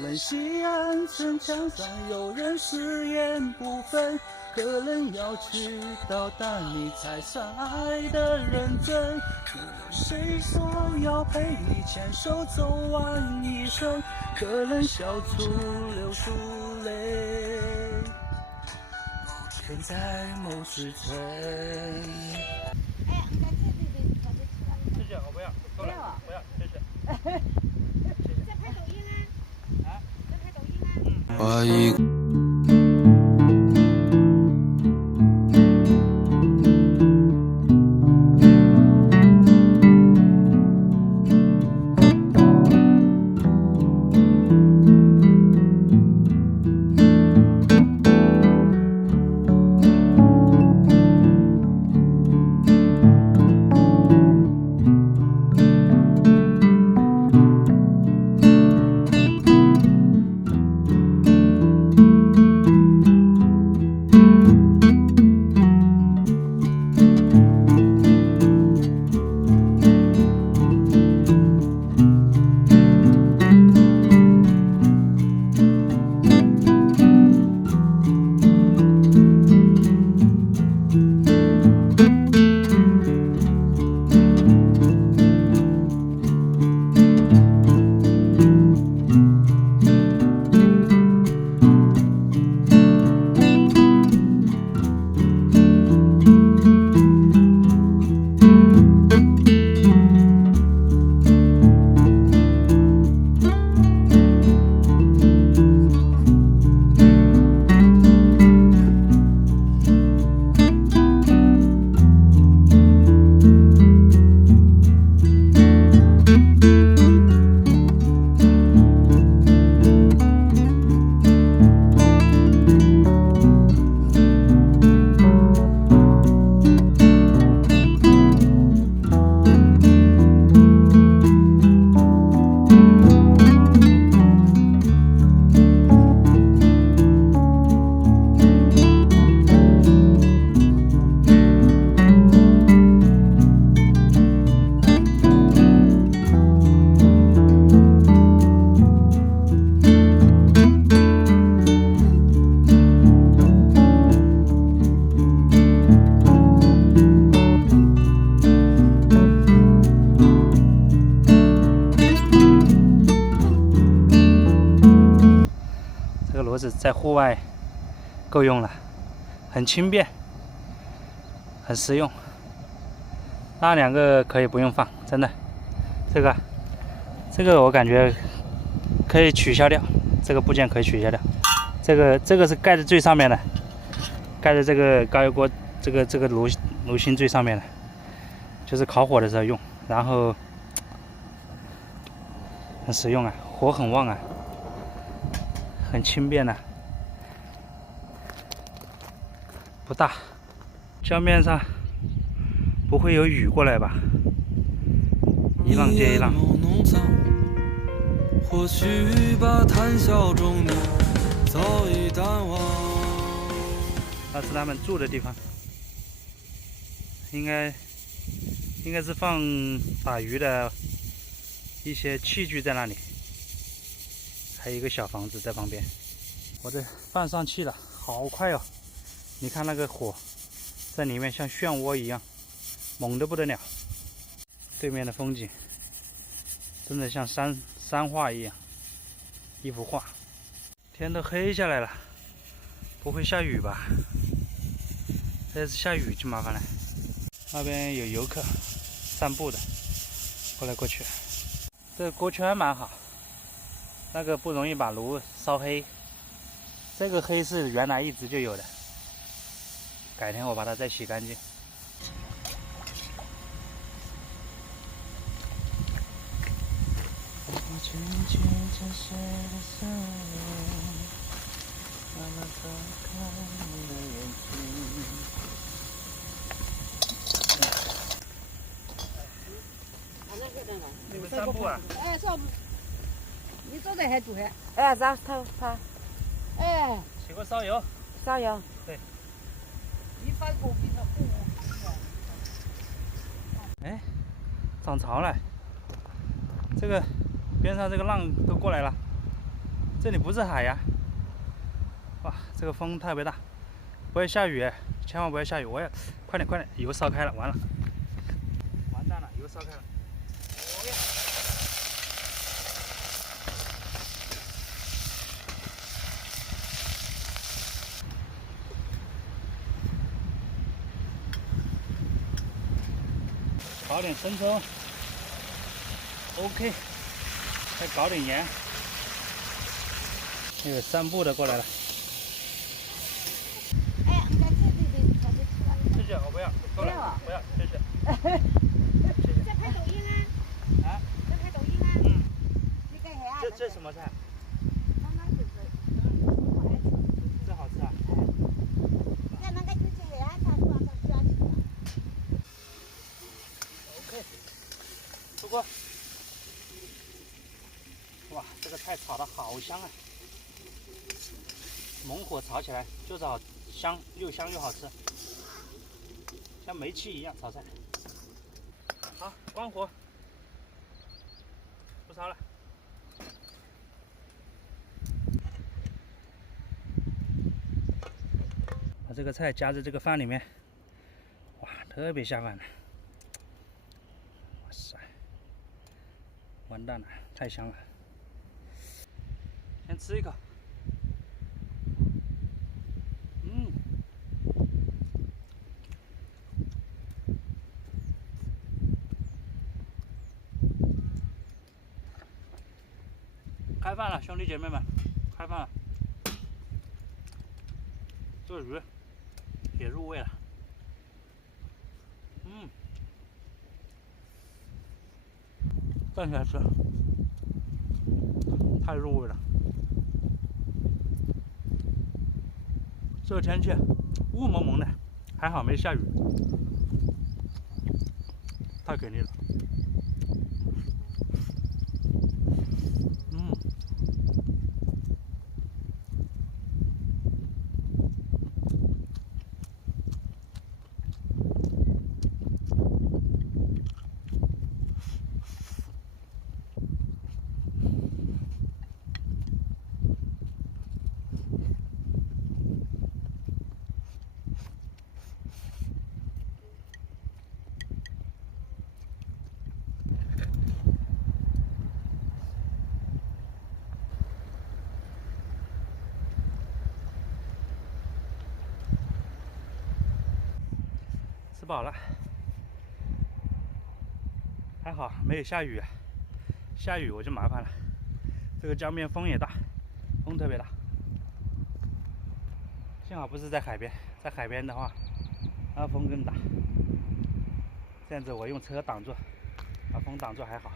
能西安城墙上有人誓言不分，可能要去到达你才算爱的认真。谁说要陪你牵手走完一生，可能笑出流出泪，全在某时辰。谢谢，我不要，够了，不要，谢谢。在拍抖音啊？啊，在拍抖音啊？我一。这个骡子在户外够用了，很轻便，很实用。那两个可以不用放，真的。这个我感觉可以取消掉，这个部件可以取消掉。这个是盖在最上面的，盖在这个高油锅这个炉心最上面的，就是烤火的时候用，然后很实用啊，火很旺啊。很轻便的，不大，江面上不会有雨过来吧？一浪接一浪。或许把谈笑中你早已淡忘。那是他们住的地方，应该是放打鱼的一些器具在那里。还有一个小房子在旁边。我这饭上气了，好快哦！你看那个火在里面像漩涡一样，猛得不得了。对面的风景真的像山画一样，一幅画。天都黑下来了，不会下雨吧？要是下雨就麻烦了。那边有游客散步的，过来过去。这个锅圈蛮好。那个不容易把炉烧黑，这个黑是原来一直就有的，改天我把它再洗干净。你们散步啊？哎，散步。你走得还多还？哎，然后他，哎，起锅烧油。烧油。对。一翻锅给它糊。哎，涨潮了，这个边上这个浪都过来了，这里不是海呀！哇，这个风特别大，不要下雨，千万不要下雨！我要快点快点，油烧开了，完了，完蛋了，油烧开了！哦呀！搞点生抽 ，OK， 再搞点盐。那个散步的过来了。哎，你看这快点吃了。谢谢，我不要，够了，不要，谢谢。在拍抖音啊？啊？在拍抖音啊？嗯。你干啥？这什么菜？妈妈就是我爱吃。这好吃啊？在那个就是黑暗茶桌上不要吃。OK， 出锅。哇，这个菜炒的好香啊！猛火炒起来就是好香，又香又好吃，像煤气一样炒菜。好，关火，不烧了。把这个菜夹在这个饭里面，哇，特别下饭了。哇塞，完蛋了，太香了。先吃一口。开饭了，兄弟姐妹们，开饭了。这个鱼也入味了。站起来吃，太入味了。这个天气雾蒙蒙的，还好没下雨，太给力了。吃饱了，还好没有下雨，下雨我就麻烦了。这个江边风也大，风特别大，幸好不是在海边，在海边的话，那风更大。这样子我用车挡住，把风挡住还好。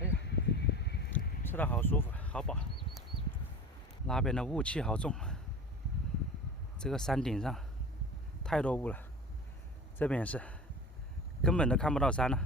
哎呀，吃的好舒服，好饱。那边的雾气好重。这个山顶上太多雾了，这边也是，根本都看不到山了。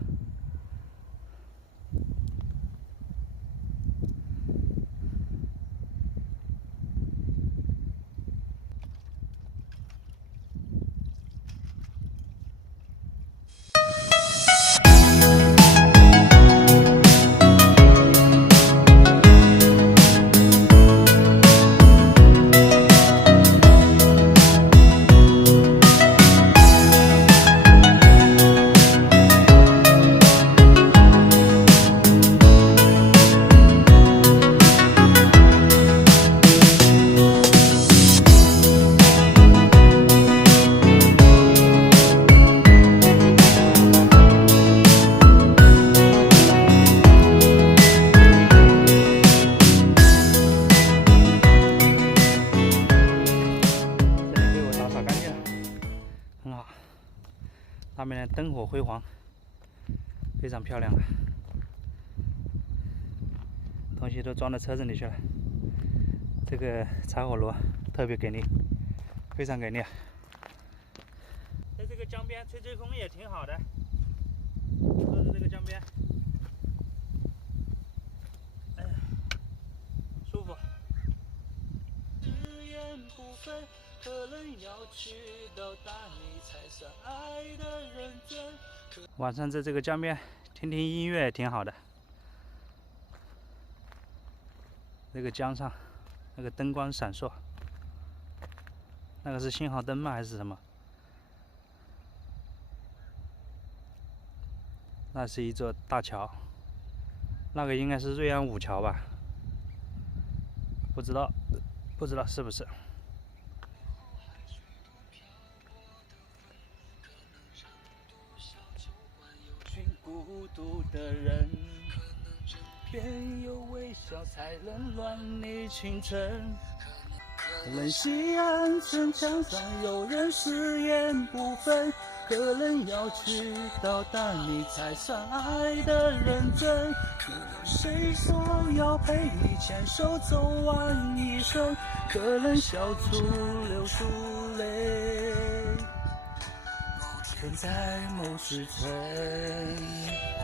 那边的灯火辉煌，非常漂亮啊！东西都装到车子里去了。这个柴火炉特别给力，非常给力啊！在这个江边吹吹风也挺好的，坐在这个江边，哎呀，舒服。晚上在这个江边听听音乐也挺好的。这个江上那个灯光闪烁，那个是信号灯吗？还是什么？那是一座大桥，那个应该是瑞安五桥吧？不知道是不是？群孤独的人，便有微笑才能暖你清晨。可能西安城墙上有人誓言不分，可能要去到达你才算爱的认真。可能谁说要陪你牵手走完一生，可能笑出流出泪，全在某时辰。